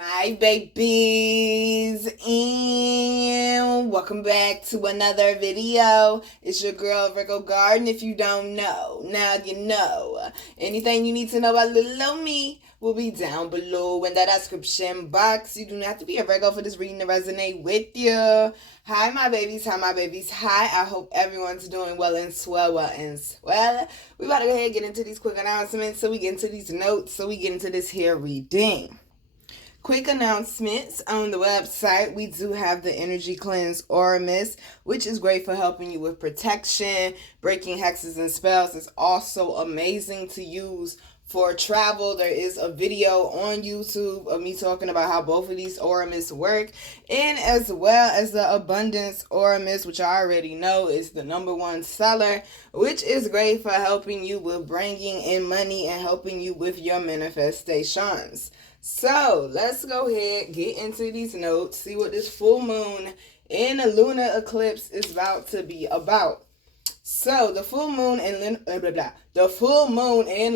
My babies, and welcome back to another video. It's your girl Virgo Garden. If you don't know, now you know. Anything you need to know about little old me will be down below in the description box. You do not have to be a Virgo for this reading to resonate with you. Hi my babies, hi. I hope everyone's doing well and swell. We about to go ahead and get into these quick announcements, so we get into these notes, so we get into this here reading. Quick announcements on the website. We do have the Energy Cleanse Aura Mist, which is great for helping you with protection, breaking hexes and spells. It's also amazing to use for travel. There is a video on YouTube of me talking about how both of these Aura Mists work, and as well as the Abundance Aura Mist, which I already know is the #1 seller, which is great for helping you with bringing in money and helping you with your manifestations. So let's go ahead, get into these notes, see what this full moon and a lunar eclipse is about to be about. So the full moon and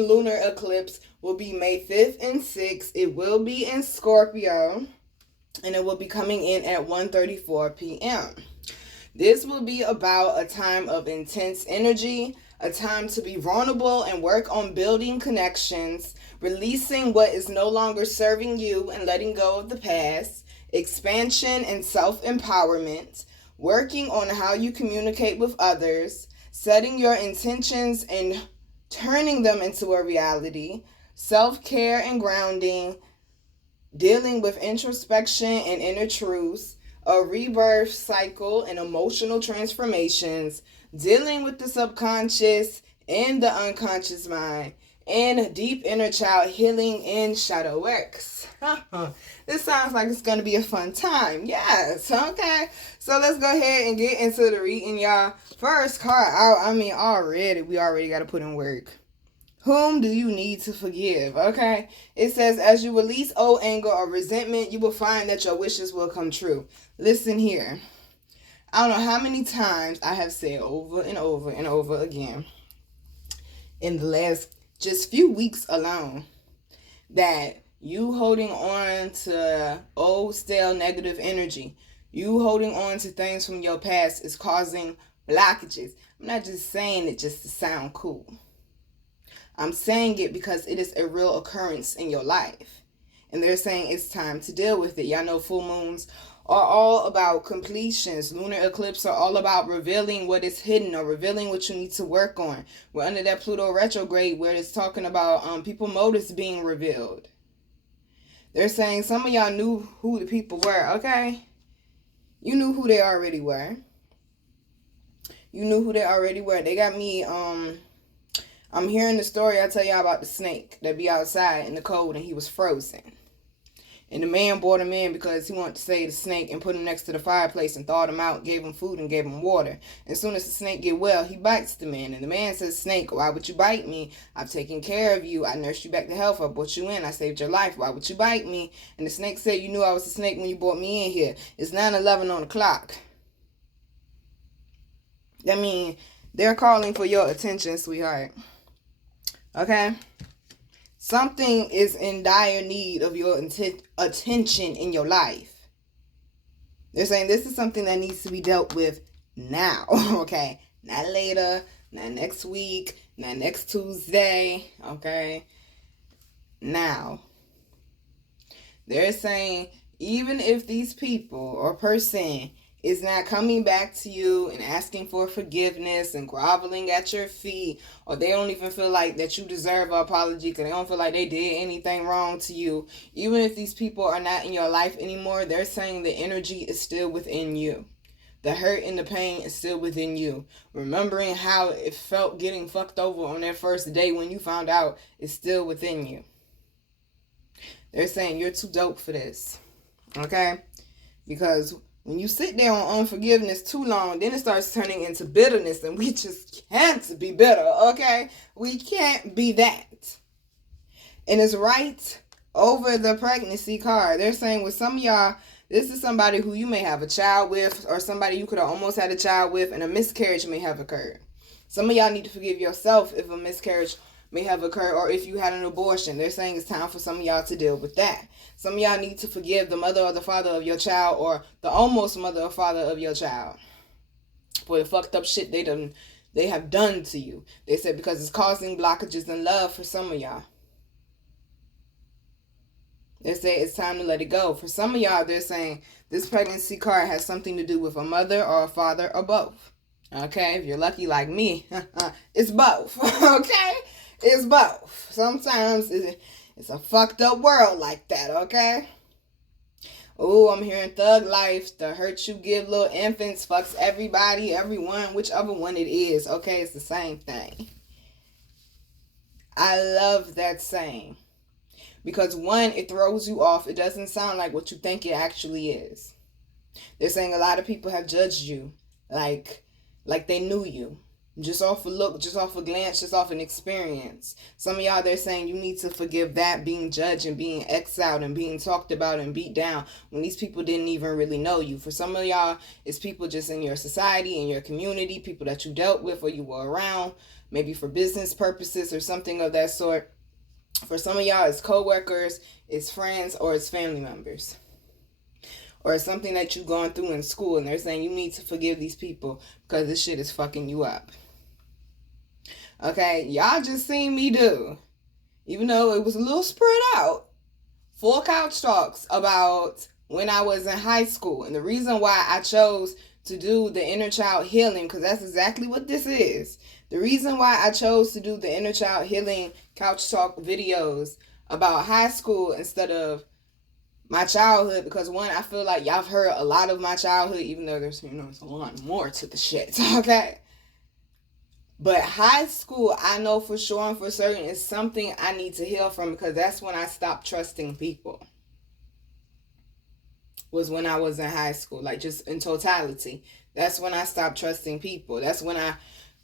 lunar eclipse will be May 5th and 6th. It will be in Scorpio, and it will be coming in at 1:34 p.m. This will be about a time of intense energy, a time to be vulnerable and work on building connections, releasing what is no longer serving you and letting go of the past, expansion and self-empowerment, working on how you communicate with others, setting your intentions and turning them into a reality, self-care and grounding, dealing with introspection and inner truths, a rebirth cycle and emotional transformations, dealing with the subconscious and the unconscious mind, and deep inner child healing and shadow works. This sounds like it's going to be a fun time. Yes, okay. So let's go ahead and get into the reading, y'all. First card out, we already got to put in work. Whom do you need to forgive? Okay. It says, as you release old anger or resentment, you will find that your wishes will come true. Listen here. I don't know how many times I have said over and over and over again in the last just few weeks alone that you holding on to old, stale, negative energy, you holding on to things from your past is causing blockages. I'm not just saying it just to sound cool. I'm saying it because it is a real occurrence in your life. And they're saying it's time to deal with it. Y'all know full moons are all about completions. Lunar eclipse are all about revealing what is hidden or revealing what you need to work on. We're under that Pluto retrograde where it's talking about people motives being revealed. They're saying some of y'all knew who the people were, okay? You knew who they already were. They got me, I'm hearing the story I tell y'all about the snake that be outside in the cold and he was frozen. And the man brought him in because he wanted to save the snake and put him next to the fireplace and thawed him out, gave him food and gave him water. And as soon as the snake get well, he bites the man. And the man says, snake, why would you bite me? I've taken care of you. I nursed you back to health. I brought you in. I saved your life. Why would you bite me? And the snake said, you knew I was a snake when you brought me in here. It's 9:11 on the clock. That means they're calling for your attention, sweetheart. Okay? Something is in dire need of your attention in your life. They're saying this is something that needs to be dealt with now, okay? Not later, not next week, not next Tuesday, okay? Now. They're saying even if these people or person is not coming back to you and asking for forgiveness and groveling at your feet, or they don't even feel like that you deserve an apology because they don't feel like they did anything wrong to you, even if these people are not in your life anymore, they're saying the energy is still within you. The hurt and the pain is still within you. Remembering how it felt getting fucked over on that first day when you found out is still within you. They're saying you're too dope for this. Okay? Because when you sit there on unforgiveness too long, then it starts turning into bitterness, and we just can't be bitter, okay? We can't be that. And it's right over the pregnancy card. They're saying with some of y'all, this is somebody who you may have a child with, or somebody you could have almost had a child with, and a miscarriage may have occurred. Some of y'all need to forgive yourself if a miscarriage may have occurred, or if you had an abortion. They're saying it's time for some of y'all to deal with that. Some of y'all need to forgive the mother or the father of your child, or the almost mother or father of your child, for the fucked up shit they have done to you. They said because it's causing blockages in love for some of y'all. They say it's time to let it go. For some of y'all, they're saying this pregnancy card has something to do with a mother or a father or both. Okay, if you're lucky like me, it's both. Okay, it's both. Sometimes it's a fucked up world like that. Okay. Oh, I'm hearing thug life. The hurt you give little infants fucks everybody, everyone, whichever one it is. Okay, it's the same thing. I love that saying. Because one, it throws you off. It doesn't sound like what you think it actually is. They're saying a lot of people have judged you like they knew you. Just off a look, just off a glance, just off an experience. Some of y'all, they're saying you need to forgive that, being judged and being exiled and being talked about and beat down when these people didn't even really know you. For some of y'all, it's people just in your society, in your community, people that you dealt with or you were around, maybe for business purposes or something of that sort. For some of y'all, it's co-workers, it's friends, or it's family members. Or it's something that you've gone through in school, and they're saying you need to forgive these people because this shit is fucking you up. Okay, y'all just seen me do, even though it was a little spread out, 4 couch talks about when I was in high school. And the reason why I chose to do the inner child healing, because that's exactly what this is. The reason why I chose to do the inner child healing couch talk videos about high school instead of my childhood, because one, I feel like y'all have heard a lot of my childhood, even though there's, there's a lot more to the shit, okay? But high school, I know for sure and for certain is something I need to heal from, because that's when I stopped trusting people. Was when I was in high school, like just in totality. That's when I stopped trusting people. That's when I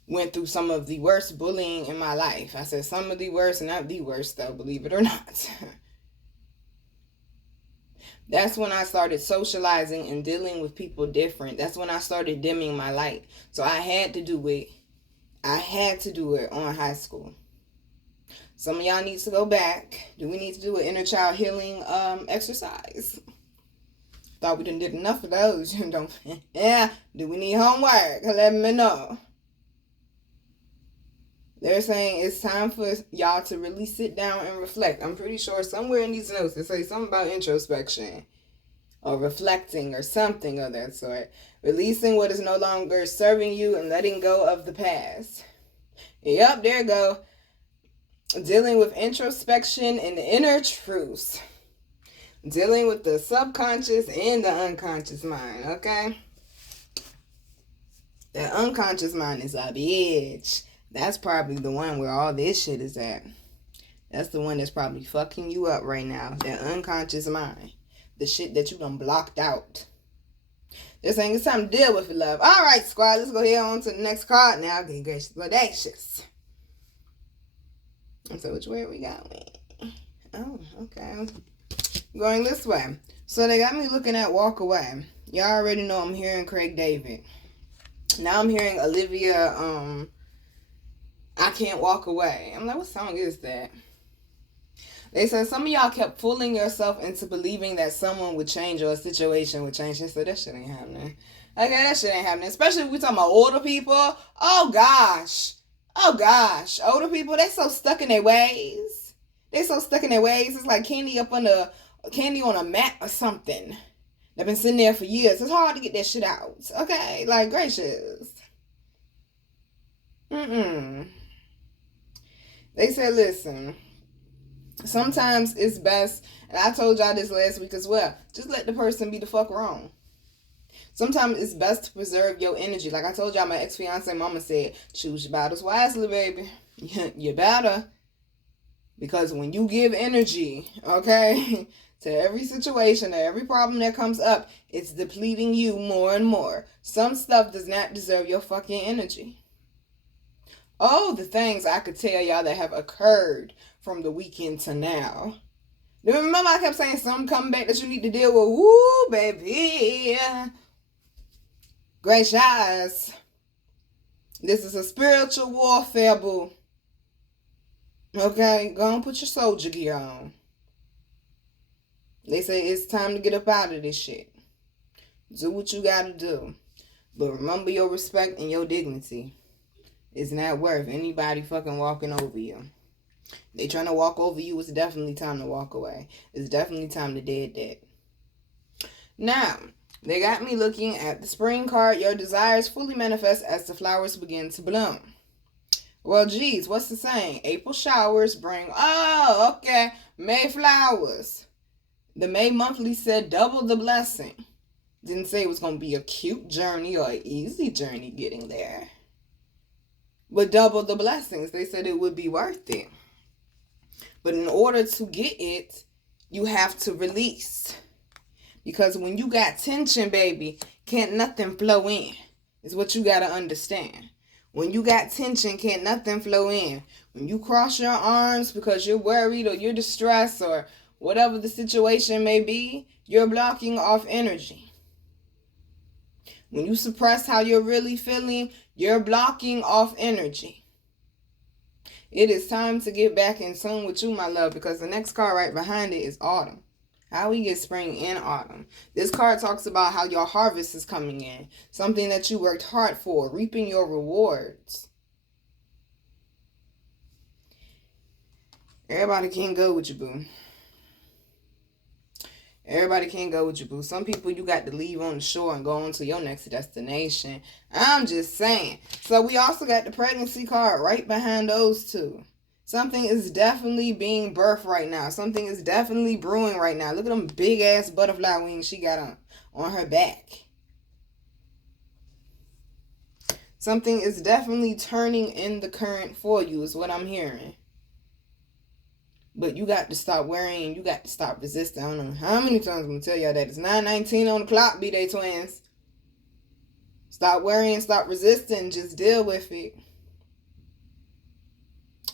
went through some of the worst bullying in my life. I said some of the worst, not the worst though, believe it or not. That's when I started socializing and dealing with people different. That's when I started dimming my light. So I had to do it. I had to do it on high school. Some of y'all need to go back. Do we need to do an inner child healing exercise? Thought we did enough of those. Yeah. Do we need homework? Let me know. They're saying it's time for y'all to really sit down and reflect. I'm pretty sure somewhere in these notes it says something about introspection or reflecting or something of that sort. Releasing what is no longer serving you and letting go of the past. Yep, there you go. Dealing with introspection and inner truths. Dealing with the subconscious and the unconscious mind, okay? The unconscious mind is a bitch. That's probably the one where all this shit is at. That's the one that's probably fucking you up right now. That unconscious mind. The shit that you done blocked out. They're saying it's time to deal with it, love. All right, squad. Let's go here on to the next card now. Get gracious, audacious. And so which way are we going? Oh, okay. Going this way. So they got me looking at Walk Away. Y'all already know I'm hearing Craig David. Now I'm hearing Olivia, I Can't Walk Away. I'm like, what song is that? They said some of y'all kept fooling yourself into believing that someone would change or a situation would change. They said that shit ain't happening. Okay, that shit ain't happening. Especially if we talking about older people. Oh gosh. Oh gosh. Older people, they so stuck in their ways. They so stuck in their ways. It's like candy on a mat or something. They've been sitting there for years. It's hard to get that shit out. Okay, like gracious. They said, listen, sometimes it's best, and I told y'all this last week as well, just let the person be the fuck wrong. Sometimes it's best to preserve your energy. Like I told y'all, my ex-fiance mama said, choose your battles wisely, baby. You better. Because when you give energy, okay, to every situation, to every problem that comes up, it's depleting you more and more. Some stuff does not deserve your fucking energy. Oh, the things I could tell y'all that have occurred from the weekend to now. Remember I kept saying something coming back that you need to deal with? Woo, baby. Gracious. This is a spiritual warfare, boo. Okay, go and put your soldier gear on. They say it's time to get up out of this shit. Do what you gotta do. But remember your respect and your dignity. It's not worth anybody fucking walking over you. They trying to walk over you, it's definitely time to walk away. It's definitely time to dead that. Now, they got me looking at the spring card. Your desires fully manifest as the flowers begin to bloom. Well, geez, what's the saying? April showers bring, oh, okay, May flowers. The May monthly said double the blessing. Didn't say it was going to be a cute journey or an easy journey getting there. But double the blessings. They said it would be worth it. But in order to get it, you have to release. Because when you got tension, baby, can't nothing flow in. Is what you got to understand. When you got tension, can't nothing flow in. When you cross your arms because you're worried or you're distressed or whatever the situation may be, you're blocking off energy. When you suppress how you're really feeling, you're blocking off energy. It is time to get back in tune with you, my love, because the next card right behind it is autumn. How we get spring and autumn. This card talks about how your harvest is coming in. Something that you worked hard for. Reaping your rewards. Everybody can't go with you, boo. Everybody can't go with you, boo. Some people you got to leave on the shore and go on to your next destination. I'm just saying. So we also got the pregnancy card right behind those two. Something is definitely being birthed right now. Something is definitely brewing right now. Look at them big ass butterfly wings she got on her back. Something is definitely turning in the current for you is what I'm hearing. But you got to stop worrying. You got to stop resisting. I don't know how many times I'm going to tell y'all that. It's 9:19 on the clock, B-Day twins. Stop worrying. Stop resisting. Just deal with it.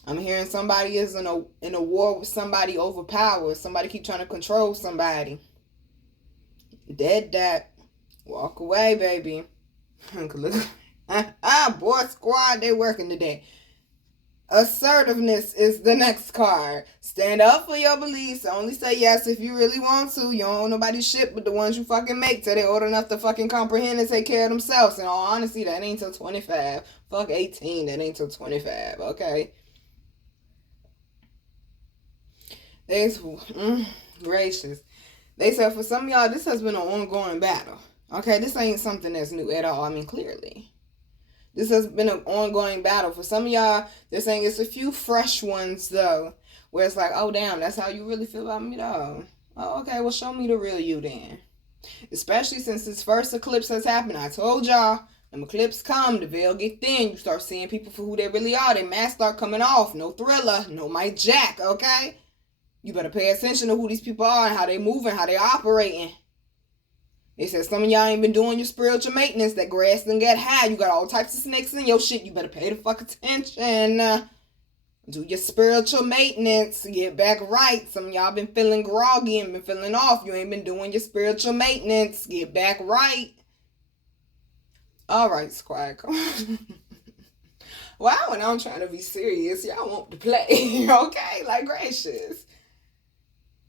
I'm hearing somebody is in a war with somebody over power. Somebody keep trying to control somebody. Dead that. Walk away, baby. Boy squad, they working today. Assertiveness is the next card. Stand up for your beliefs. Only say yes if you really want to. You don't own nobody's shit but the ones you fucking make till they old enough to fucking comprehend and take care of themselves. In all honesty, that ain't till 25. Fuck 18, that ain't till 25, okay? Gracious. They said for some of y'all, this has been an ongoing battle. Okay, this ain't something that's new at all. I mean, clearly. This has been an ongoing battle. For some of y'all, they're saying it's a few fresh ones, though, where it's like, oh, damn, that's how you really feel about me, though. Oh, okay, well, show me the real you, then. Especially since this first eclipse has happened. I told y'all, when eclipse come, the veil get thin. You start seeing people for who they really are. Their masks start coming off. No Thriller, no Mike Jack, okay? You better pay attention to who these people are and how they moving, how they operating. They said some of y'all ain't been doing your spiritual maintenance. That grass done got high. You got all types of snakes in your shit. You better pay the fuck attention. Do your spiritual maintenance. Get back right. Some of y'all been feeling groggy and been feeling off. You ain't been doing your spiritual maintenance. Get back right. All right, squad. Come on. Wow, when I'm trying to be serious, y'all want to play. Okay? Like, gracious.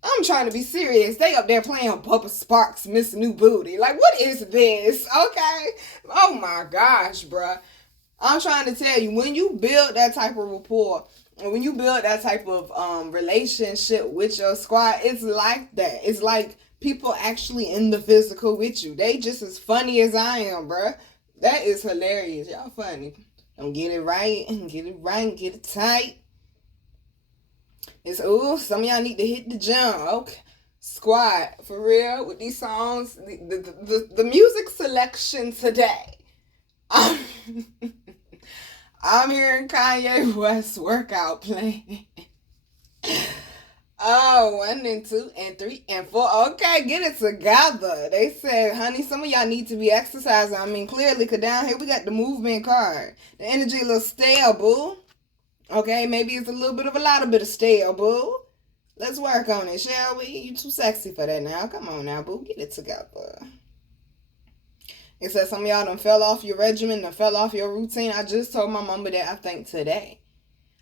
I'm trying to be serious. They up there playing Bubba Sparks, Miss New Booty. Like, what is this? Okay? Oh my gosh, bruh. I'm trying to tell you, when you build that type of rapport, and when you build that type of relationship with your squad, it's like that. It's like people actually in the physical with you. They just as funny as I am, bruh. That is hilarious. Y'all funny. Don't get it right, and get it tight. It's, some of y'all need to hit the gym. Okay. Squad, for real, with these songs, the music selection today. I'm hearing Kanye West workout playing. Oh, 1 and 2 and 3 and 4. Okay, get it together. They said, honey, some of y'all need to be exercising. I mean, clearly, because down here we got the movement card. The energy a little stale, boo. Okay, maybe it's a lot of stale, boo. Let's work on it, shall we? You too sexy for that now. Come on now, boo. Get it together. It says some of y'all done fell off your regimen, done fell off your routine. I just told my mama that, I think, today.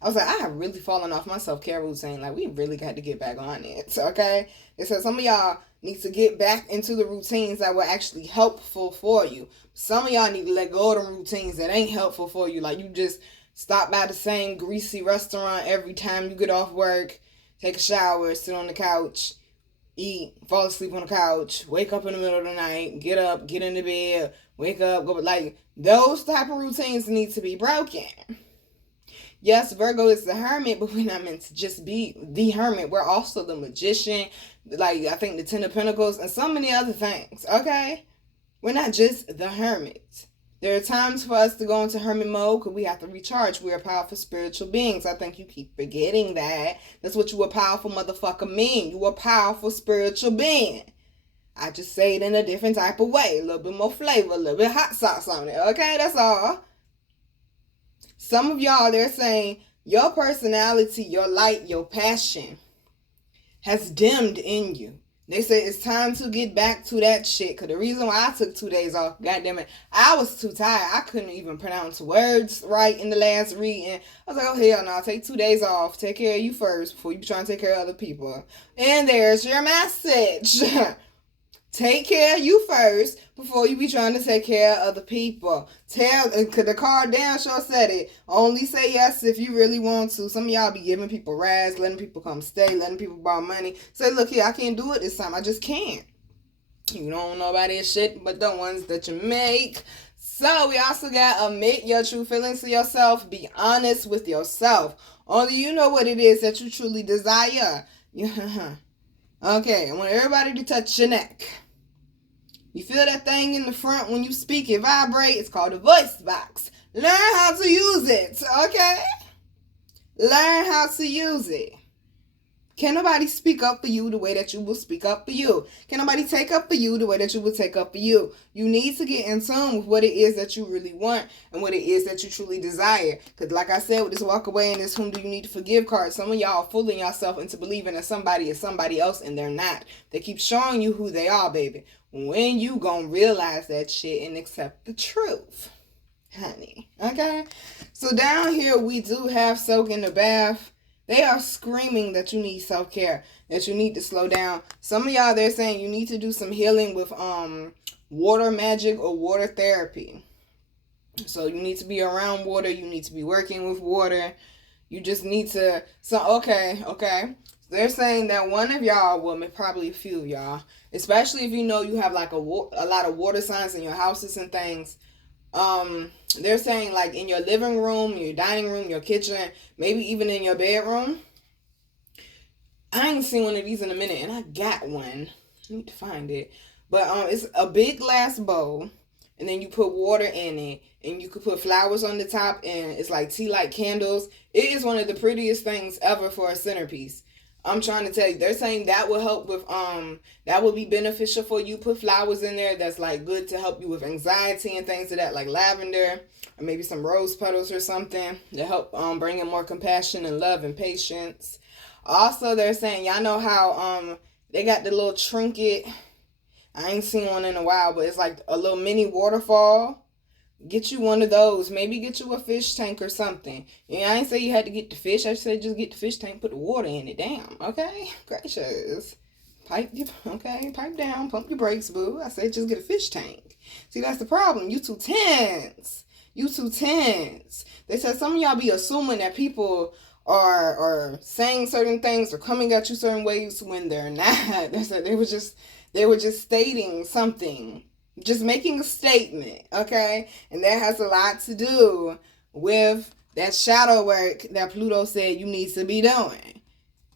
I was like, I have really fallen off my self-care routine. Like, we really got to get back on it, okay? And so some of y'all need to get back into the routines that were actually helpful for you. Some of y'all need to let go of the routines that ain't helpful for you. Like, you just stop by the same greasy restaurant every time you get off work, take a shower, sit on the couch, eat, fall asleep on the couch, wake up in the middle of the night, get up, get into bed, wake up, go. Like, those type of routines need to be broken. Yes, Virgo is the hermit, but we're not meant to just be the hermit. We're also the magician, like I think the Ten of Pentacles, and so many other things, okay? We're not just the hermit. There are times for us to go into hermit mode because we have to recharge. We are powerful spiritual beings. I think you keep forgetting that. That's what you a powerful motherfucker mean. You a powerful spiritual being. I just say it in a different type of way. A little bit more flavor, a little bit hot sauce on it, okay? That's all. Some of y'all, they're saying your personality, your light, your passion has dimmed in you. They say it's time to get back to that shit. Because the reason why I took 2 days off, goddamn it, I was too tired. I couldn't even pronounce words right in the last reading. I was like, oh, hell no, take 2 days off. Take care of you first before you try to take care of other people. And there's your message. Take care of you first before you be trying to take care of other people. Cause the card down sure said it. Only say yes if you really want to. Some of y'all be giving people rides, letting people come stay, letting people borrow money. Say, look here, I can't do it this time. I just can't. You don't know about this shit, but the ones that you make. So we also got admit your true feelings to yourself. Be honest with yourself. Only you know what it is that you truly desire. Okay, I want everybody to touch your neck. You feel that thing in the front when you speak, it vibrate. It's called a voice box. Learn how to use it, okay? Learn how to use it. Can nobody speak up for you the way that you will speak up for you? Can nobody take up for you the way that you will take up for you? You need to get in tune with what it is that you really want and what it is that you truly desire. Because like I said, with this walk away and this whom do you need to forgive card, some of y'all are fooling yourself into believing that somebody is somebody else and they're not. They keep showing you who they are, baby. When you gonna realize that shit and accept the truth, honey, okay? So down here we do have soak in the bath. They are screaming that you need self-care, that you need to slow down. Some of y'all, they're saying you need to do some healing with water magic or water therapy. So you need to be around water. You need to be working with water. You just need to... So, okay. They're saying that one of y'all, well, probably a few of y'all, especially if you know you have like a lot of water signs in your houses and things, they're saying like in your living room, your dining room, your kitchen, maybe even in your bedroom. I ain't seen one of these in a minute, and I got one. I need to find it. But it's a big glass bowl, and then you put water in it, and you could put flowers on the top, and it's like tea light candles. It is one of the prettiest things ever for a centerpiece. I'm trying to tell you, they're saying that will help with, that will be beneficial for you. Put flowers in there that's like good to help you with anxiety and things of that, like lavender or maybe some rose petals or something to help bring in more compassion and love and patience. Also, they're saying, y'all know how they got the little trinket. I ain't seen one in a while, but it's like a little mini waterfall. Get you one of those. Maybe get you a fish tank or something. Yeah, I ain't say you had to get the fish. I said just get the fish tank, put the water in it. Damn, okay? Gracious. Pipe down, pump your brakes, boo. I said just get a fish tank. See, that's the problem. You too tense. They said some of y'all be assuming that people are saying certain things or coming at you certain ways when they're not. They said they were just stating something. Just making a statement, okay? And that has a lot to do with that shadow work that Pluto said you need to be doing.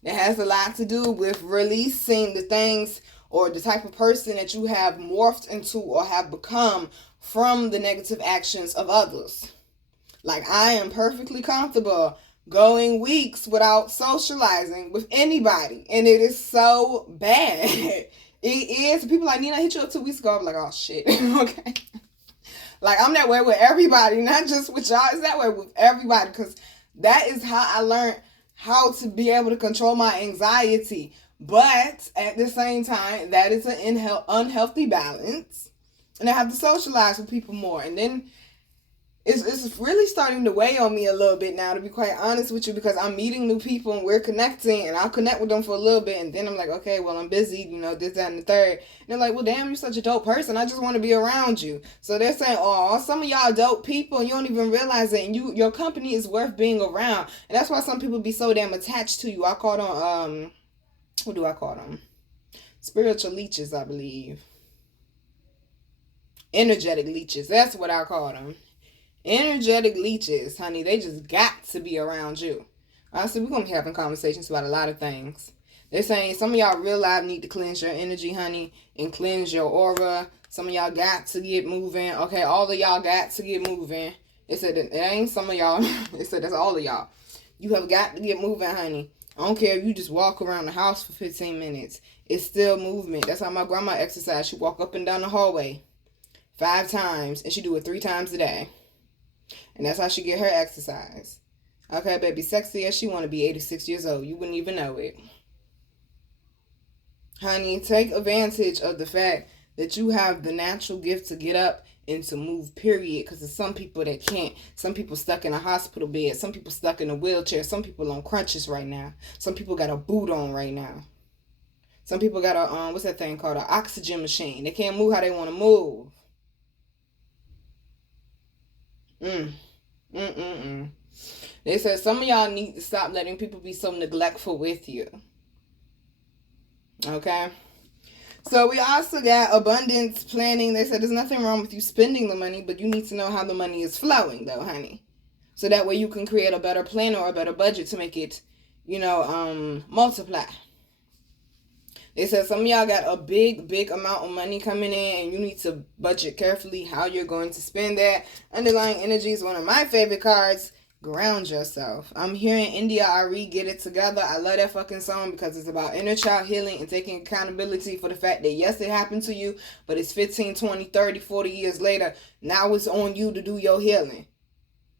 That has a lot to do with releasing the things or the type of person that you have morphed into or have become from the negative actions of others. Like, I am perfectly comfortable going weeks without socializing with anybody, and it is so bad. It is. People like, Nina, I hit you up 2 weeks ago. I'm like, oh, shit. Okay. Like, I'm that way with everybody, not just with y'all. It's that way with everybody, because that is how I learned how to be able to control my anxiety. But at the same time, that is an unhealthy balance. And I have to socialize with people more. And then It's really starting to weigh on me a little bit now, to be quite honest with you, because I'm meeting new people and we're connecting, and I'll connect with them for a little bit, and then I'm like, okay, well, I'm busy, this, that, and the third. And they're like, well, damn, you're such a dope person. I just want to be around you. So they're saying, oh, some of y'all dope people, and you don't even realize it, and your company is worth being around. And that's why some people be so damn attached to you. I call them, what do I call them? Spiritual leeches, I believe. Energetic leeches. That's what I call them. Energetic leeches, honey. They just got to be around you. Honestly, we're going to be having conversations about a lot of things. They're saying some of y'all real life need to cleanse your energy, honey, and cleanse your aura. Some of y'all got to get moving. Okay, all of y'all got to get moving. It said it ain't some of y'all. It said that's all of y'all. You have got to get moving, honey. I don't care if you just walk around the house for 15 minutes. It's still movement. That's how my grandma exercised. She walk up and down the hallway 5 times, and she do it 3 times a day. And that's how she get her exercise. Okay, baby, sexy as she want to be, 86 years old. You wouldn't even know it. Honey, take advantage of the fact that you have the natural gift to get up and to move, period. Because there's some people that can't. Some people stuck in a hospital bed. Some people stuck in a wheelchair. Some people on crutches right now. Some people got a boot on right now. Some people got a, what's that thing called? An oxygen machine. They can't move how they want to move. They said some of y'all need to stop letting people be so neglectful with you. Okay? So we also got abundance planning. They said there's nothing wrong with you spending the money, but you need to know how the money is flowing, though, honey. So that way you can create a better plan or a better budget to make it, multiply. They said some of y'all got a big amount of money coming in, and you need to budget carefully how you're going to spend that. Underlying energy is one of my favorite cards. Ground yourself. I'm hearing India Ari, Get It Together. I love that fucking song because it's about inner child healing and taking accountability for the fact that yes, it happened to you, but it's 15, 20, 30, 40 years later. Now it's on you to do your healing.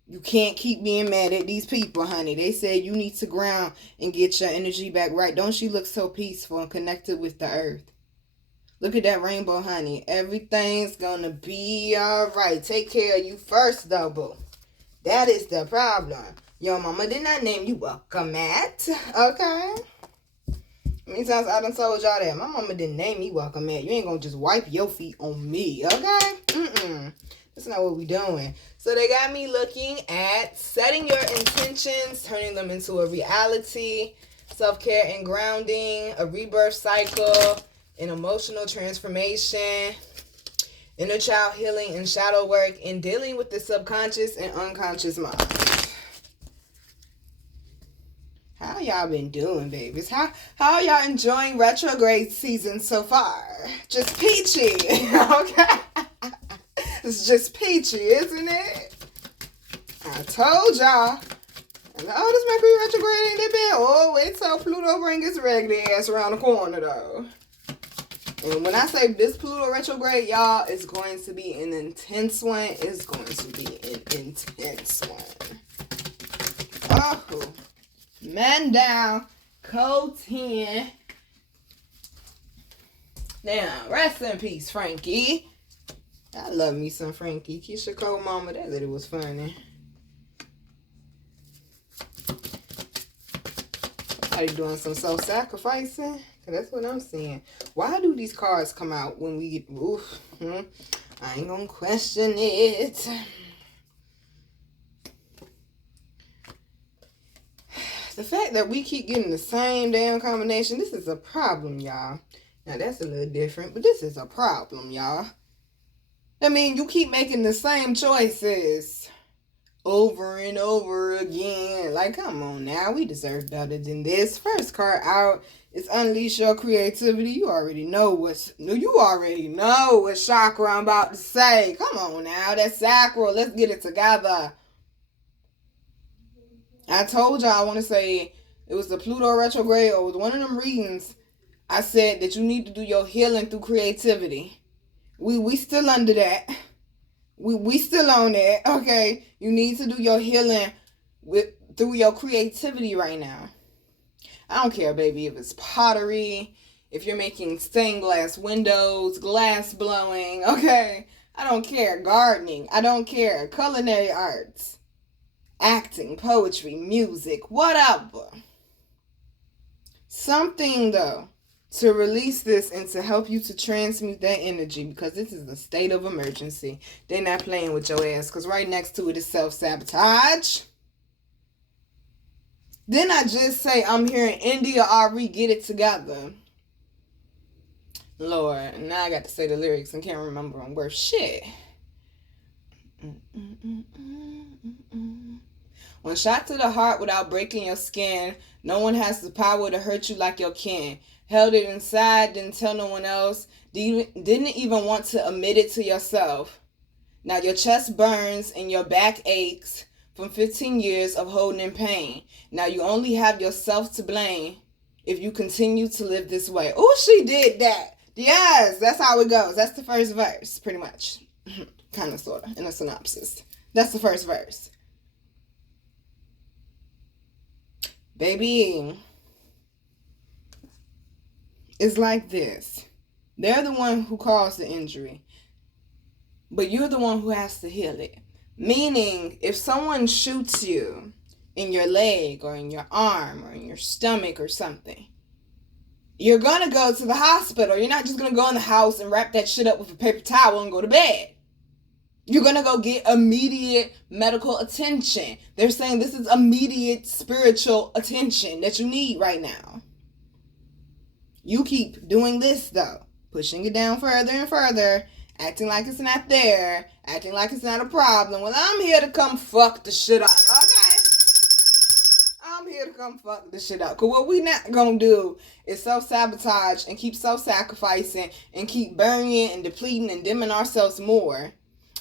You can't keep being mad at these people, honey. They said you need to ground and get your energy back right. Don't she look so peaceful and connected with the earth? Look at that rainbow, honey. Everything's gonna be all right. Take care of you first, though, boo. That is the problem. Your mama did not name you welcome at. Okay? Many times I done told y'all that. My mama didn't name me welcome at. You ain't gonna just wipe your feet on me. Okay? That's not what we doing. So they got me looking at setting your intentions, turning them into a reality, self-care and grounding, a rebirth cycle, an emotional transformation, inner child healing and shadow work, and dealing with the subconscious and unconscious mind. How y'all been doing, babies? How y'all enjoying retrograde season so far? Just peachy, okay? It's just peachy, isn't it? I told y'all. And this Mercury retrograde ain't that bad. Oh, wait till Pluto bring its raggedy ass around the corner, though. And when I say this Pluto retrograde, y'all, it's going to be an intense one. It's going to be an intense one. Oh, man down. Code 10. Now, rest in peace, Frankie. I love me some Frankie. Keisha Cole Mama, that lady was funny. Are you doing some self-sacrificing? Cause that's what I'm seeing. Why do these cards come out when we get... I ain't gonna question it. The fact that we keep getting the same damn combination, this is a problem, y'all. Now, that's a little different, but this is a problem, y'all. I mean, you keep making the same choices over and over again. Like, come on now. We deserve better than this. First card out is Unleash Your Creativity. You already know what chakra I'm about to say. Come on now. That's sacral. Let's get it together. I told y'all, I want to say it was the Pluto retrograde or it was one of them readings. I said that you need to do your healing through creativity. We still under that. We still on that. Okay. You need to do your healing through your creativity right now. I don't care, baby, if it's pottery, if you're making stained glass windows, glass blowing. Okay. I don't care. Gardening. I don't care. Culinary arts. Acting, poetry, music, whatever. Something, though, to release this and to help you to transmute that energy, because this is a state of emergency. They're not playing with your ass, because right next to it is self-sabotage. Then I just say, I'm hearing India Ari, get it together. Lord, now I got to say the lyrics and can't remember them worth shit. When shot to the heart without breaking your skin, no one has the power to hurt you like your kin. Held it inside, didn't tell no one else, didn't even want to admit it to yourself. Now your chest burns and your back aches from 15 years of holding in pain. Now you only have yourself to blame if you continue to live this way. Oh, she did that. Yes, that's how it goes. That's the first verse, pretty much. Kind of, sort of, in a synopsis. That's the first verse. Baby, it's like this. They're the one who caused the injury, but you're the one who has to heal it. Meaning, if someone shoots you in your leg or in your arm or in your stomach or something, you're going to go to the hospital. You're not just going to go in the house and wrap that shit up with a paper towel and go to bed. You're going to go get immediate medical attention. They're saying this is immediate spiritual attention that you need right now. You keep doing this, though. Pushing it down further and further. Acting like it's not there. Acting like it's not a problem. Well, I'm here to come fuck the shit up. Okay? I'm here to come fuck the shit up. Because what we not going to do is self-sabotage and keep self-sacrificing and keep burying and depleting and dimming ourselves more.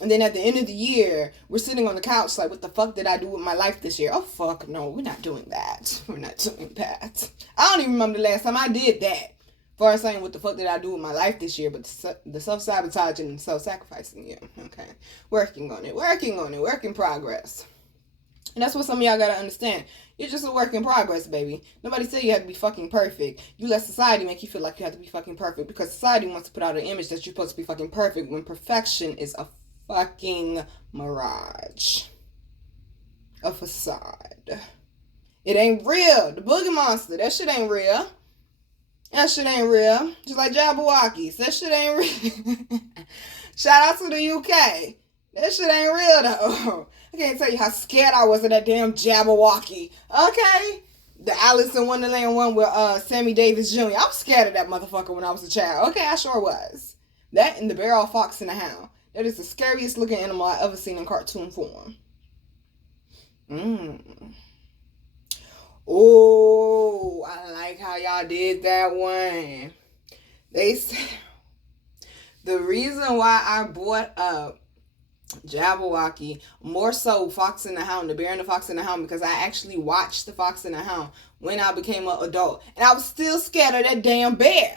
And then at the end of the year, we're sitting on the couch like, what the fuck did I do with my life this year? Oh, fuck, no, we're not doing that. We're not doing that. I don't even remember the last time I did that. Far as saying, what the fuck did I do with my life this year? But the self-sabotaging and self-sacrificing, yeah, okay. Working on it, work in progress. And that's what some of y'all gotta understand. You're just a work in progress, baby. Nobody said you had to be fucking perfect. You let society make you feel like you have to be fucking perfect because society wants to put out an image that you're supposed to be fucking perfect when perfection is a fucking mirage. A facade. It ain't real. The Boogie Monster, that shit ain't real. That shit ain't real. Just like Jabberwockies. That shit ain't real. Shout out to the UK. That shit ain't real though. I can't tell you how scared I was of that damn Jabberwocky. Okay? The Alice in Wonderland one with Sammy Davis Jr. I was scared of that motherfucker when I was a child. Okay, I sure was. That and the Bear, Fox, and the Hound. That is the scariest looking animal I've ever seen in cartoon form. Oh, I like how y'all did that one. They said the reason why I brought up Jabberwocky, more so Fox and the Hound, the Bear and the Fox and the Hound, because I actually watched the Fox and the Hound when I became an adult. And I was still scared of that damn bear.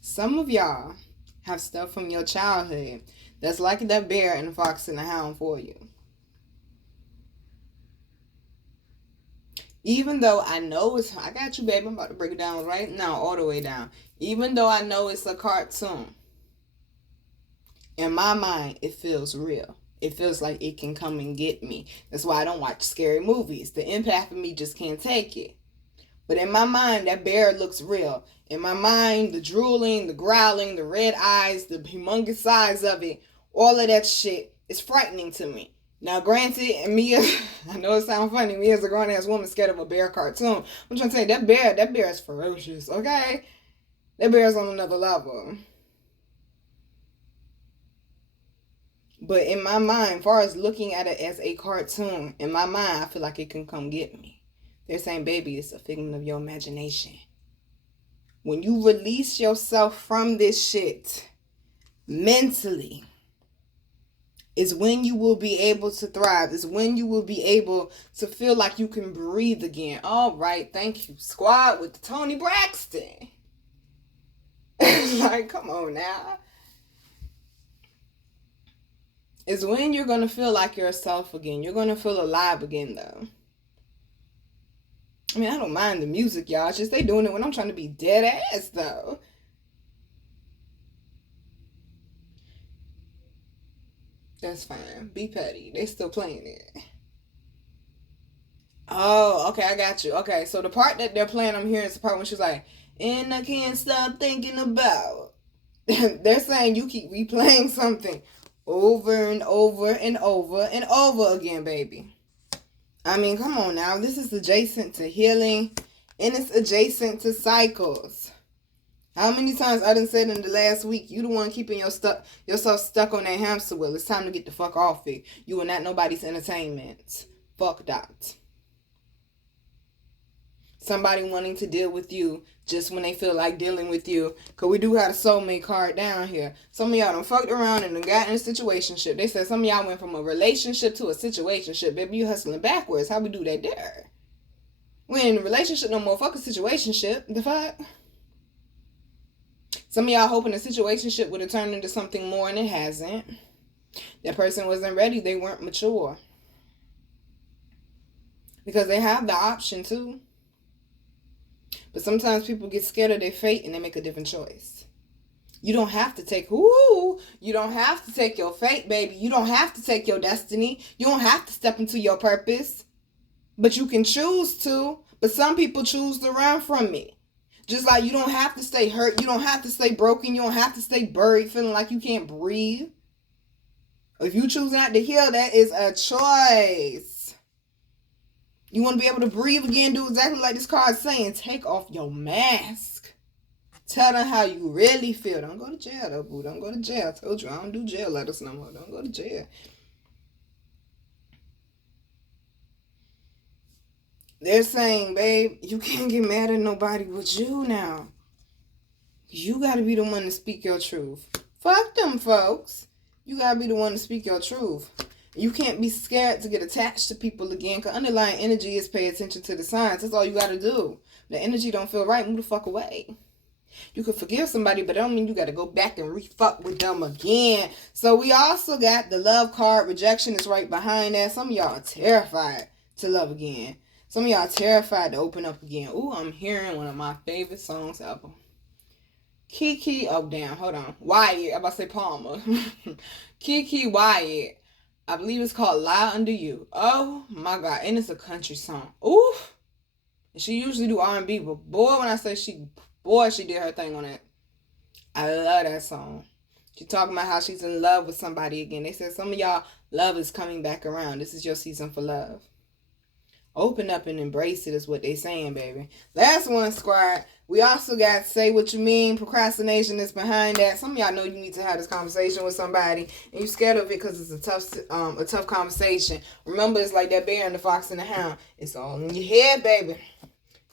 Some of y'all have stuff from your childhood that's like that Bear and the Fox and the Hound for you. Even though I know it's, I got you, baby. I'm about to break it down right now, all the way down. Even though I know it's a cartoon, in my mind, it feels real. It feels like it can come and get me. That's why I don't watch scary movies. The empath in me just can't take it. But in my mind, that bear looks real. In my mind, the drooling, the growling, the red eyes, the humongous size of it, all of that shit is frightening to me. Now, granted, and me, I know it sounds funny, me as a grown-ass woman scared of a bear cartoon. I'm trying to say, that bear is ferocious, okay? That bear is on another level. But in my mind, as far as looking at it as a cartoon, in my mind, I feel like it can come get me. They're saying, baby, it's a figment of your imagination. When you release yourself from this shit mentally, is when you will be able to thrive. Is when you will be able to feel like you can breathe again. All right, thank you, squad, with the Tony Braxton. Like, come on now. Is when you're going to feel like yourself again. You're going to feel alive again, though. I mean, I don't mind the music, y'all. It's just they doing it when I'm trying to be dead ass, though. That's fine. Be petty. They still playing it. Oh, okay, I got you. Okay, so the part that they're playing, I'm hearing is the part when she's like, and I can't stop thinking about. They're saying you keep replaying something over and over and over and over again, baby. I mean, come on now. This is adjacent to healing and it's adjacent to cycles. How many times I done said in the last week, you the one keeping yourself stuck on that hamster wheel. It's time to get the fuck off it. You are not nobody's entertainment. Fuck that. Somebody wanting to deal with you just when they feel like dealing with you. Because we do have a soulmate card down here. Some of y'all done fucked around and done got in a situationship. They said some of y'all went from a relationship to a situationship. Baby, you hustling backwards. How we do that there? We ain't in a relationship no more. Fuck a situationship. The fuck? Some of y'all hoping a situationship would have turned into something more and it hasn't. That person wasn't ready. They weren't mature. Because they have the option too. But sometimes people get scared of their fate and they make a different choice. You don't have to take, you don't have to take your fate, baby. You don't have to take your destiny. You don't have to step into your purpose. But you can choose to. But some people choose to run from it. Just like you don't have to stay hurt. You don't have to stay broken. You don't have to stay buried feeling like you can't breathe. If you choose not to heal, that is a choice. You want to be able to breathe again, do exactly like this card is saying. Take off your mask. Tell them how you really feel. Don't go to jail, though, boo. Don't go to jail. I told you, I don't do jail letters no more. Don't go to jail. They're saying, babe, you can't get mad at nobody but you now. You got to be the one to speak your truth. Fuck them, folks. You got to be the one to speak your truth. You can't be scared to get attached to people again, because underlying energy is pay attention to the signs. That's all you got to do. The energy don't feel right, move the fuck away. You could forgive somebody, but that don't mean you got to go back and re-fuck with them again. So we also got the love card. Rejection is right behind that. Some of y'all are terrified to love again. Some of y'all are terrified to open up again. Ooh, I'm hearing one of my favorite songs ever. Kiki, oh damn, hold on. Wyatt, I'm about to say Palmer. Kiki Wyatt. I believe it's called Lie Under You. Oh my God, and it's a country song. Ooh. She usually do R&B, but boy, when I say she did her thing on it. I love that song. She talking about how she's in love with somebody again. They said some of y'all, love is coming back around. This is your season for love. Open up and embrace it is what they saying, baby. Last one, squad. We also got say what you mean. Procrastination is behind that. Some of y'all know you need to have this conversation with somebody, and you scared of it because it's a tough conversation. Remember, it's like that bear and the fox and the hound. It's all in your head, baby.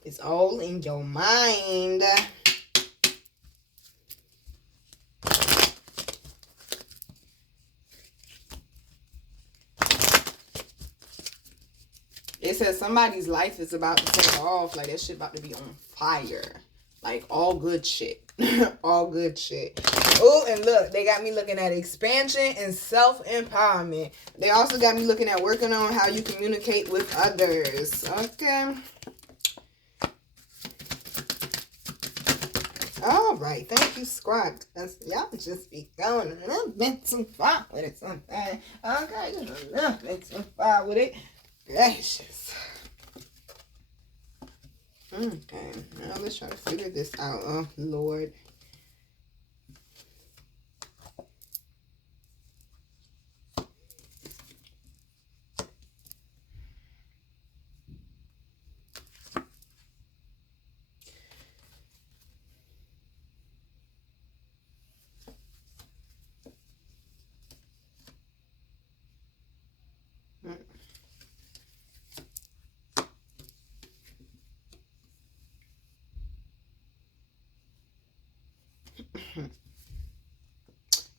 It's all in your mind. It says somebody's life is about to take off. Like that shit about to be on fire. Like all good shit. All good shit. Oh, and look, they got me looking at expansion and self-empowerment. They also got me looking at working on how you communicate with others. Okay. All right. Thank you, squad. Y'all just be going a little bit too far with it sometimes. Okay, just a little bit too far with it. Gracious. Okay, now let's try to figure this out. Oh, Lord.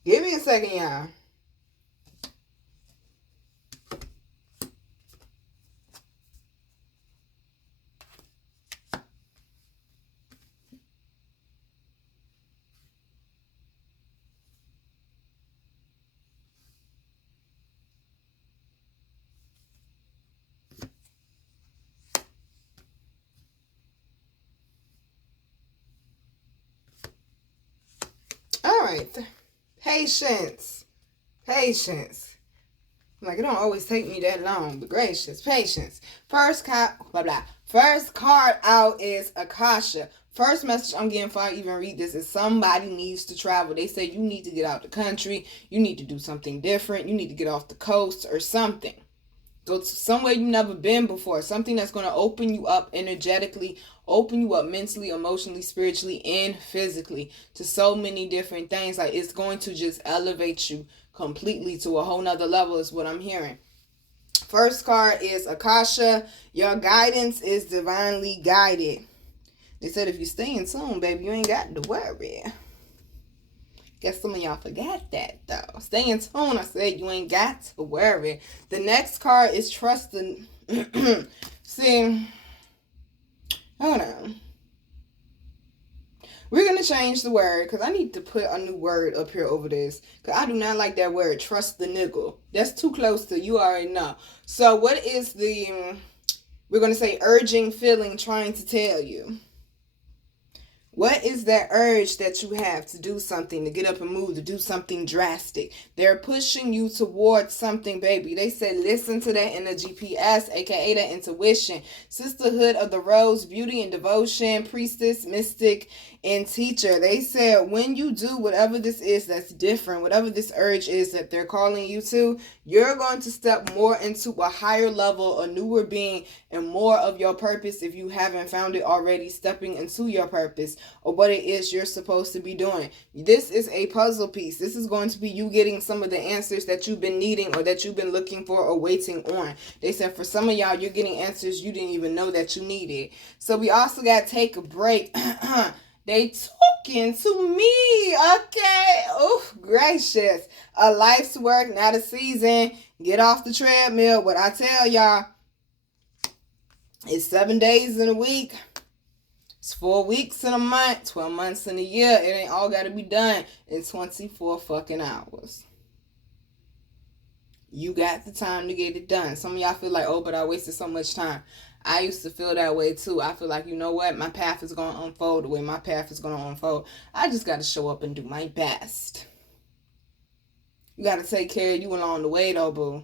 Give me a second, y'all. right. Patience. Patience. Like, it don't always take me that long, but gracious. Patience. First card, blah, blah. First card out is Akasha. First message I'm getting before I even read this is somebody needs to travel. They say you need to get out the country. You need to do something different. You need to get off the coast or something. Go to somewhere you've never been before. Something that's going to open you up energetically, open you up mentally, emotionally, spiritually, and physically to so many different things. Like, it's going to just elevate you completely to a whole nother level is what I'm hearing. First card is Akasha. Your guidance is divinely guided. They said if you stay in tune, baby, you ain't got to worry. Guess some of y'all forgot that, though. Stay in tune. I said you ain't got to worry. The next card is trust the... See, hold on. We're going to change the word because I need to put a new word up here over this. Because I do not like that word, trust the niggle. That's too close to you already know. So what is the... We're going to say urging feeling trying to tell you? What is that urge that you have to do something, to get up and move, to do something drastic? They're pushing you towards something, baby. They said listen to that inner GPS, aka that intuition. Sisterhood of the Rose, beauty and devotion, priestess, mystic, and teacher. They said when you do whatever this is that's different, whatever this urge is that they're calling you to, you're going to step more into a higher level, a newer being, and more of your purpose if you haven't found it already, stepping into your purpose or what it is you're supposed to be doing. This is a puzzle piece. This is going to be you getting some of the answers that you've been needing or that you've been looking for or waiting on. They said for some of y'all, you're getting answers you didn't even know that you needed. So we also got to take a break. They talking to me, okay? Oh, gracious. A life's work, not a season. Get off the treadmill. What I tell y'all, it's 7 days in a week. It's 4 weeks in a month, 12 months in a year. It ain't all got to be done in 24 fucking hours. You got the time to get it done. Some of y'all feel like, oh, but I wasted so much time. I used to feel that way too. I feel like, you know what? My path is going to unfold the way my path is going to unfold. I just got to show up and do my best. You got to take care of you along the way though, boo.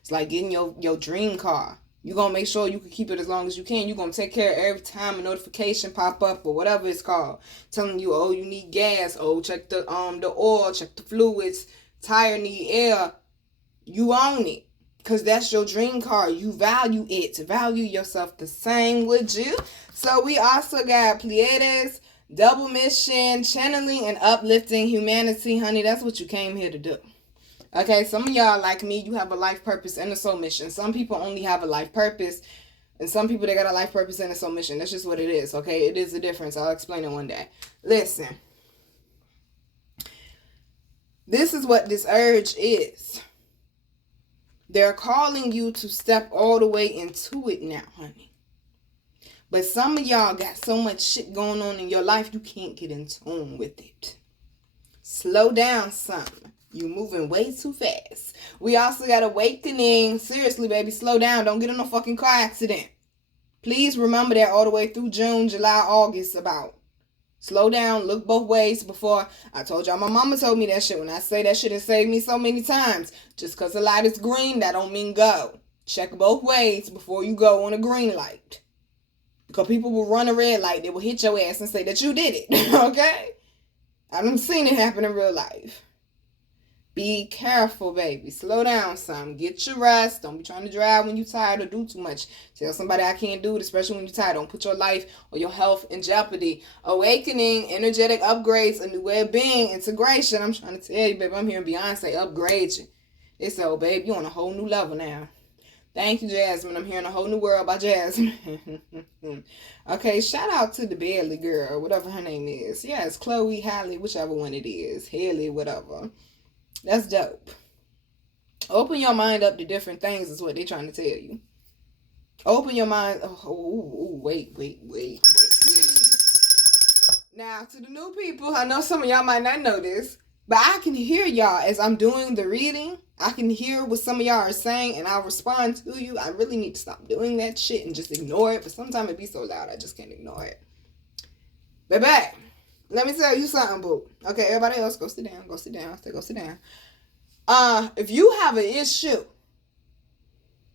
It's like getting your dream car. You're going to make sure you can keep it as long as you can. You're going to take care of every time a notification pop up or whatever it's called. Telling you, oh, you need gas. Oh, check the oil, check the fluids. Tire need air. You own it. Because that's your dream car. You value it. Value yourself the same, would you? So we also got Pleiades, double mission, channeling and uplifting humanity. Honey, that's what you came here to do. Okay, some of y'all like me, you have a life purpose and a soul mission. Some people only have a life purpose. And some people, they got a life purpose and a soul mission. That's just what it is, okay? It is a difference. I'll explain it one day. Listen. This is what this urge is. They're calling you to step all the way into it now, honey. But some of y'all got so much shit going on in your life, you can't get in tune with it. Slow down some. You moving way too fast. We also got awakening. Seriously, baby, slow down. Don't get in a fucking car accident. Please remember that all the way through June, July, August about. Slow down, look both ways before. I told y'all, my mama told me that shit. When I say that shit, it saved me so many times. Just because the light is green, that don't mean go. Check both ways before you go on a green light. Because people will run a red light. They will hit your ass and say that you did it. Okay? I've seen it happen in real life. Be careful, baby. Slow down some. Get your rest. Don't be trying to drive when you're tired or do too much. Tell somebody I can't do it, especially when you're tired. Don't put your life or your health in jeopardy. Awakening, energetic upgrades, a new way of being, integration. I'm trying to tell you, baby, I'm hearing Beyonce upgrade you. They say, oh, babe, you're on a whole new level now. Thank you, Jasmine. I'm hearing a whole new world by Jasmine. Okay, shout out to the Bailey girl, whatever her name is. Yeah, it's Chloe, Halle, whichever one it is. Haley, whatever. That's dope. Open your mind up to different things is what they're trying to tell you. Open your mind. Wait. Now, to the new people, I know some of y'all might not know this, but I can hear y'all as I'm doing the reading. I can hear what some of y'all are saying, and I'll respond to you. I really need to stop doing that shit and just ignore it, but sometimes it be so loud, I just can't ignore it. Baby, Let me tell you something, boo. Okay, everybody else, go sit down. Go sit down. Go sit down. If you have an issue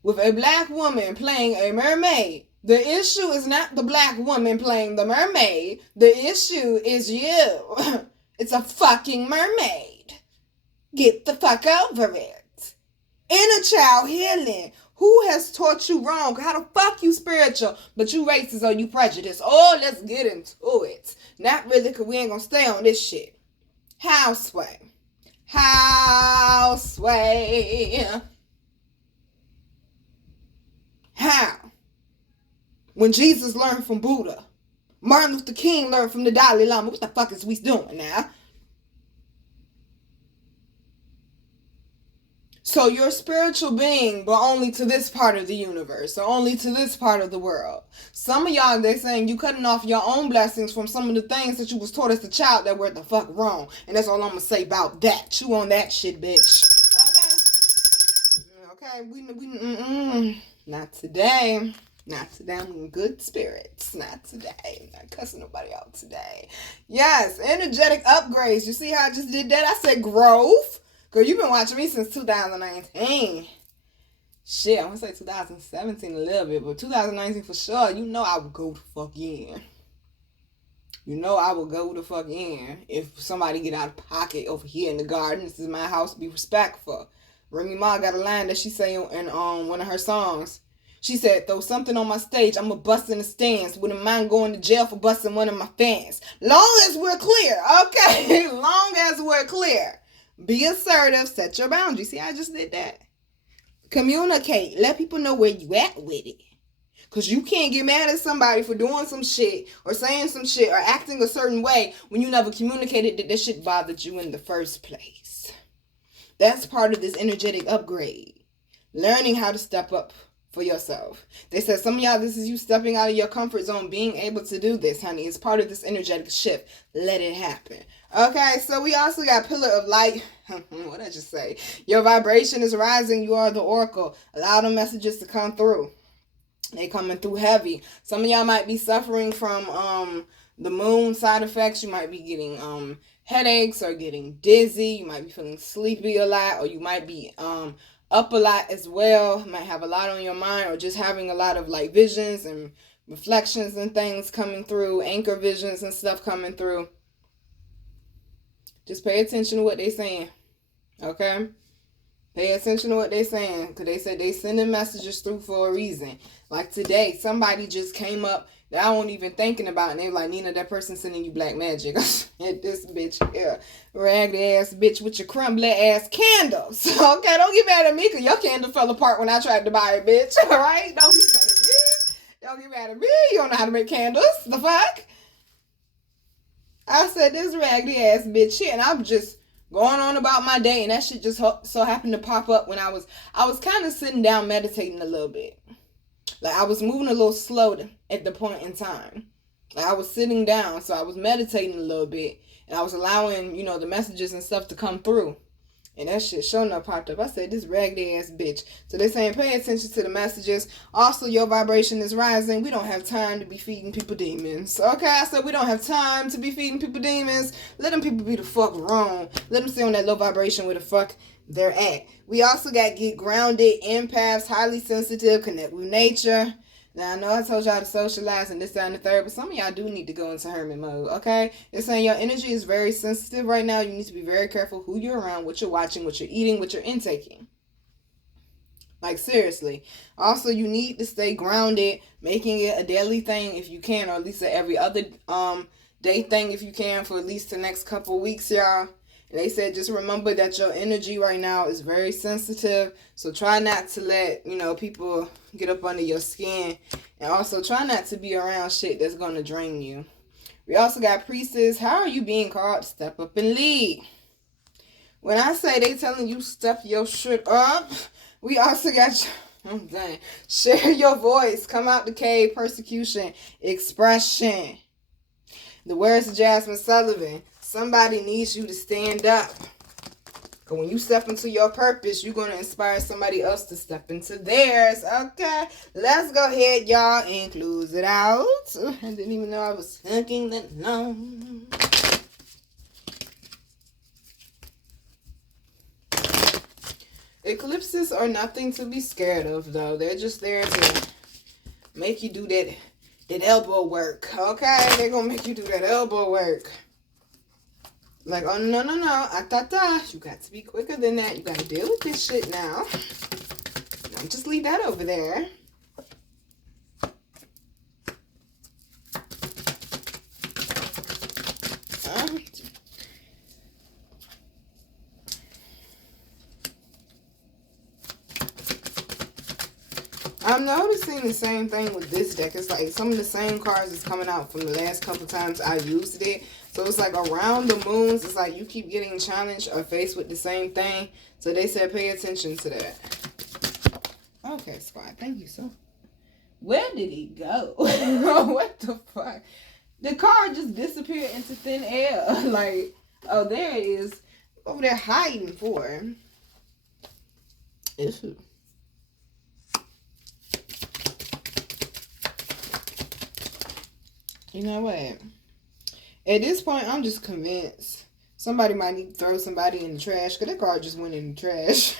with a black woman playing a mermaid, the issue is not the black woman playing the mermaid. The issue is you. It's a fucking mermaid. Get the fuck over it. Inner child healing. Who has taught you wrong? How the fuck you spiritual, but you racist or you prejudiced? Oh, let's get into it. Not really, because we ain't going to stay on this shit. Houseway. Houseway. How? When Jesus learned from Buddha. Martin Luther King learned from the Dalai Lama. What the fuck is we doing now? So you're a spiritual being, but only to this part of the universe, or only to this part of the world. Some of y'all, they saying you cutting off your own blessings from some of the things that you was taught as a child that were the fuck wrong. And that's all I'm gonna say about that. Chew on that shit, bitch. Okay, we not today. Not today. I'm in good spirits. Not today. I'm not cussing nobody out today. Yes, energetic upgrades. You see how I just did that? I said growth. Girl, you've been watching me since 2019. Shit, I want to say 2017 a little bit, but 2019 for sure. You know I would go the fuck in. You know I would go the fuck in if somebody get out of pocket over here in the garden. This is my house. Be respectful. Remy Ma got a line that she say in one of her songs. She said, throw something on my stage, I'ma bust in the stands. Wouldn't mind going to jail for busting one of my fans. Long as we're clear, okay? Long as we're clear. Be assertive, set your boundaries. See, I just did that. Communicate. Let people know where you at with it. Because you can't get mad at somebody for doing some shit or saying some shit or acting a certain way when you never communicated that this shit bothered you in the first place. That's part of this energetic upgrade. Learning how to step up for yourself. They said some of y'all, this is you stepping out of your comfort zone, being able to do this, honey. It's part of this energetic shift. Let it happen. Okay, so we also got Pillar of Light. What did I just say? Your vibration is rising. You are the oracle. Allow the messages to come through. They coming through heavy. Some of y'all might be suffering from the moon side effects. You might be getting headaches or getting dizzy. You might be feeling sleepy a lot, or you might be up a lot as well. Might have a lot on your mind, or just having a lot of like visions and reflections and things coming through, anchor visions and stuff coming through. Just pay attention to what they're saying, okay? Pay attention to what they're saying, because they said they sending messages through for a reason. Like today, somebody just came up that I wasn't even thinking about, and they were like, Nina, that person sending you black magic. Hit this bitch here. Raggedy ass bitch with your crumbly ass candles. Okay, don't get mad at me, because your candle fell apart when I tried to buy it, bitch. Alright? Don't get mad at me. Don't get mad at me. You don't know how to make candles. The fuck? I said this raggedy ass bitch here, and I'm just going on about my day, and that shit just so happened to pop up when I was kind of sitting down meditating a little bit. Like I was moving a little slow at the point in time. Like I was sitting down, so I was meditating a little bit, and I was allowing, you know, the messages and stuff to come through. And that shit showing up popped up. I said, this raggedy ass bitch. So they're saying, pay attention to the messages. Also, your vibration is rising. We don't have time to be feeding people demons. Okay, I said we don't have time to be feeding people demons. Let them people be the fuck wrong. Let them stay on that low vibration where the fuck they're at. We also got get grounded, empaths, highly sensitive, connect with nature. Now, I know I told y'all to socialize and this, that, and the third, but some of y'all do need to go into hermit mode, okay? It's saying your energy is very sensitive right now. You need to be very careful who you're around, what you're watching, what you're eating, what you're intaking. Like, seriously. Also, you need to stay grounded, making it a daily thing if you can, or at least every other day thing if you can, for at least the next couple weeks, y'all. And they said just remember that your energy right now is very sensitive. So try not to let, you know, people get up under your skin. And also try not to be around shit that's going to drain you. We also got priestess. How are you being called? Step up and lead. When I say they telling you step your shit up, we also got, I'm done. Share your voice. Come out the cave. Persecution. Expression. The words of Jasmine Sullivan. Somebody needs you to stand up. Because when you step into your purpose, you're going to inspire somebody else to step into theirs. Okay, let's go ahead, y'all, and close it out. I didn't even know I was thinking that long. Eclipses are nothing to be scared of, though. They're just there to make you do that elbow work, okay? They're gonna make you do that elbow work. Like, oh, no. You got to be quicker than that. You got to deal with this shit now. Don't just leave that over there. I'm noticing the same thing with this deck. It's like some of the same cards is coming out from the last couple times I used it. So it's like around the moons, it's like you keep getting challenged or faced with the same thing. So they said pay attention to that. Okay, squad. Thank you so. Where did he go? What the fuck? The card just disappeared into thin air. Like, oh, there it is. Over there hiding for. Issue. You know what? At this point, I'm just convinced somebody might need to throw somebody in the trash. Because that card just went in the trash.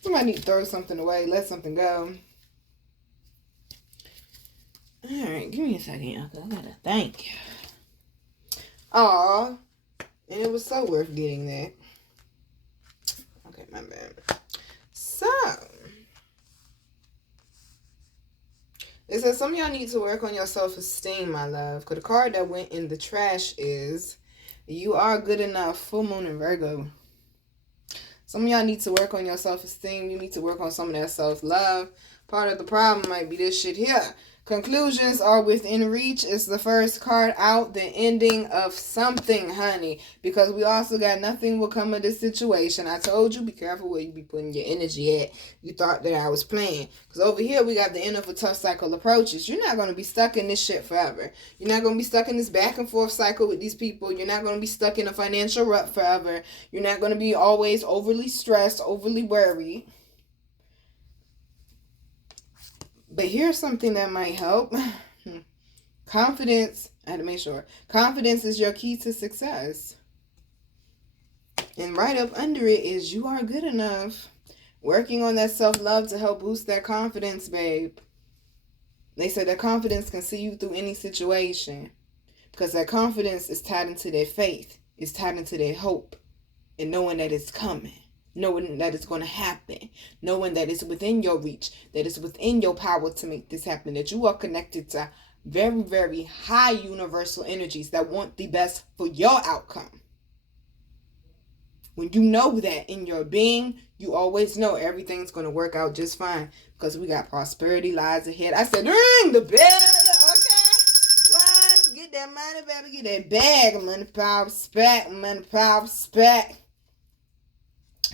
Somebody need to throw something away. Let something go. Alright, give me a second. I gotta thank you. Aw. And it was so worth getting that. Okay, my bad. So. It says some of y'all need to work on your self-esteem, my love. Because the card that went in the trash is you are good enough. Full moon in Virgo. Some of y'all need to work on your self-esteem. You need to work on some of that self-love. Part of the problem might be this shit here. Conclusions are within reach. It's the first card out, the ending of something, honey. Because we also got nothing will come of this situation. I told you, be careful where you be putting your energy at. You thought that I was playing. Because over here, we got the end of a tough cycle approaches. You're not going to be stuck in this shit forever. You're not going to be stuck in this back and forth cycle with these people. You're not going to be stuck in a financial rut forever. You're not going to be always overly stressed, overly worried. But here's something that might help. Confidence. I had to make sure. Confidence is your key to success. And right up under it is you are good enough. Working on that self-love to help boost that confidence, babe. They said that confidence can see you through any situation. Because that confidence is tied into their faith. It's tied into their hope. And knowing that it's coming. Knowing that it's going to happen. Knowing that it's within your reach. That it's within your power to make this happen. That you are connected to very, very high universal energies that want the best for your outcome. When you know that in your being, you always know everything's going to work out just fine. Because we got prosperity lies ahead. I said, ring the bell. Okay. What? Get that money, baby. Get that bag. Money, power, respect. Money, power, respect.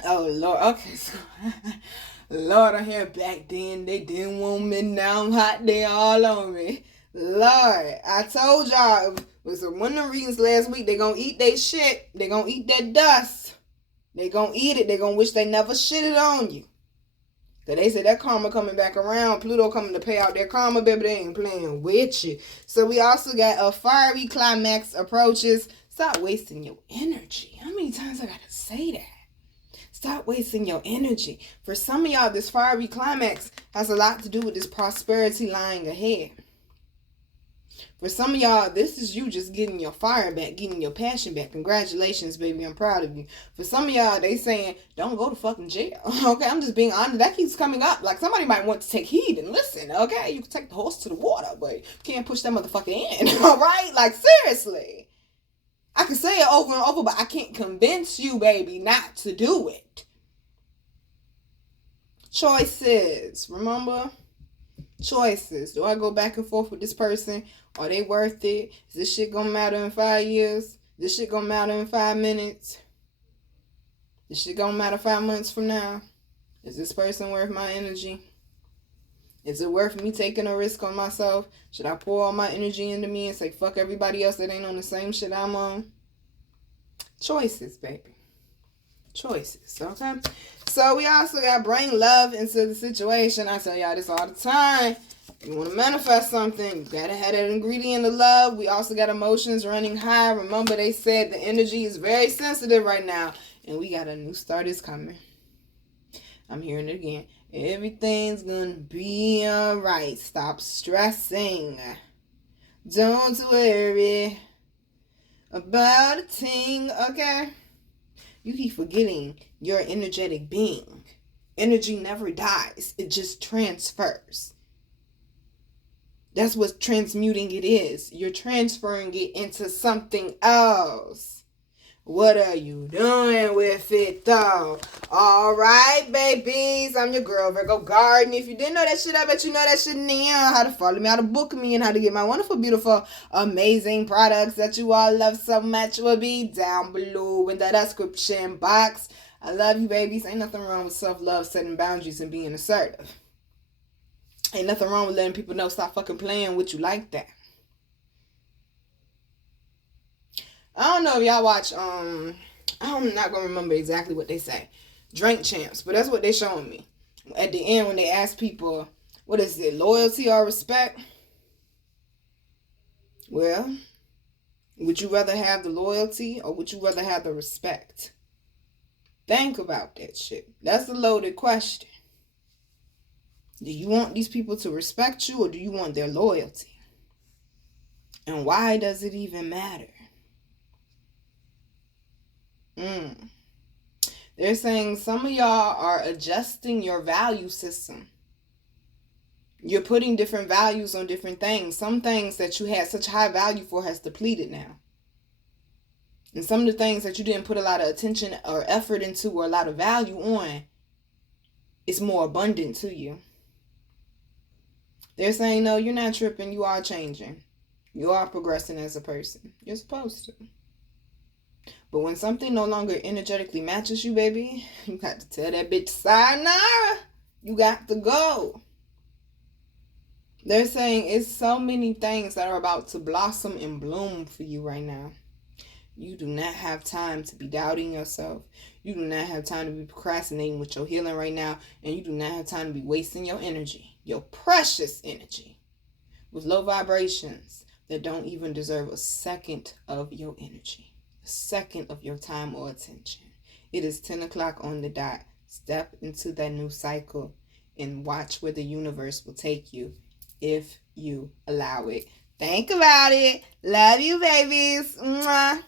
Oh, Lord. Okay. So, Lord, I hear back then they didn't want me. Now I'm hot. They all on me. Lord, I told y'all. It was one of the reasons last week. They going to eat their shit. They going to eat that dust. They going to eat it. They going to wish they never shitted on you. Because they said that karma coming back around. Pluto coming to pay out their karma, baby. They ain't playing with you. So we also got a fiery climax approaches. Stop wasting your energy. How many times I got to say that? Stop wasting your energy. For some of y'all, this fiery climax has a lot to do with this prosperity lying ahead. For some of y'all, this is you just getting your fire back, getting your passion back. Congratulations, baby. I'm proud of you. For some of y'all, they saying, don't go to fucking jail. Okay, I'm just being honest. That keeps coming up. Like, somebody might want to take heed and listen. Okay, you can take the horse to the water, but you can't push that motherfucker in. All right? Like, seriously. I can say it over and over, but I can't convince you, baby, not to do it. Choices. Remember? Choices. Do I go back and forth with this person? Are they worth it? Is this shit gonna matter in 5 years? Is this shit gonna matter in 5 minutes? This shit gonna matter 5 months from now? Is this person worth my energy? Is it worth me taking a risk on myself? Should I pour all my energy into me and say fuck everybody else that ain't on the same shit I'm on? Choices, baby. Choices, okay? So we also got bring love into the situation. I tell y'all this all the time. If you want to manifest something, you got to have that ingredient of love. We also got emotions running high. Remember, they said the energy is very sensitive right now. And we got a new start is coming. I'm hearing it again. Everything's gonna be alright. Stop stressing. Don't worry about a thing, okay? You keep forgetting you're an energetic being. Energy never dies. It just transfers. That's what transmuting it is. You're transferring it into something else. What are you doing with it, though? All right, babies. I'm your girl, Virgo Garden. If you didn't know that shit, I bet you know that shit now. How to follow me, how to book me, and how to get my wonderful, beautiful, amazing products that you all love so much will be down below in the description box. I love you, babies. Ain't nothing wrong with self-love, setting boundaries, and being assertive. Ain't nothing wrong with letting people know stop fucking playing with you like that. I don't know if y'all watch, I'm not going to remember exactly what they say. Drink Champs, but that's what they showing me. At the end when they ask people, what is it, loyalty or respect? Well, would you rather have the loyalty or would you rather have the respect? Think about that shit. That's a loaded question. Do you want these people to respect you or do you want their loyalty? And why does it even matter? They're saying some of y'all are adjusting your value system. You're putting different values on different things. Some things that you had such high value for has depleted now. And some of the things that you didn't put a lot of attention or effort into or a lot of value on, it's more abundant to you. They're saying, no, you're not tripping. You are changing. You are progressing as a person. You're supposed to. But when something no longer energetically matches you, baby, you got to tell that bitch, sayonara. You got to go. They're saying it's so many things that are about to blossom and bloom for you right now. You do not have time to be doubting yourself. You do not have time to be procrastinating with your healing right now. And you do not have time to be wasting your energy, your precious energy, with low vibrations that don't even deserve a second of your energy. Second of your time or attention. It is 10 o'clock on the dot. Step into that new cycle and watch where the universe will take you if you allow it. Think about it. Love you, babies. Mwah.